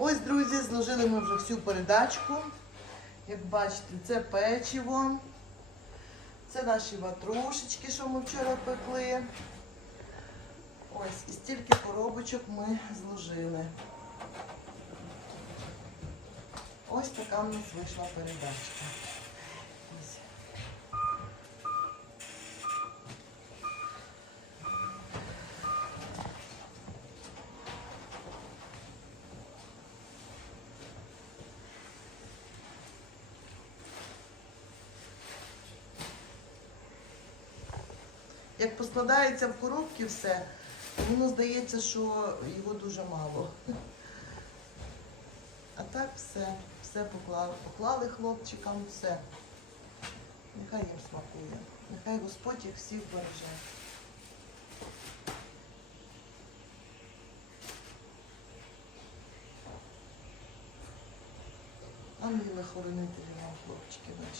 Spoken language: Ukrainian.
Ось, друзі, зложили ми вже всю передачку. Як бачите, це печиво. Це наші ватрушечки, що ми вчора пекли. Ось, і стільки коробочок ми зложили. Ось така в нас вийшла передачка. Ось. Як поскладається в коробки все, воно здається, що його дуже мало. А так все, все поклали, поклали хлопчикам, все. Нехай їм смакує. Нехай Господь їх всіх береже. Ангели хоронителі нам, хлопчики наші.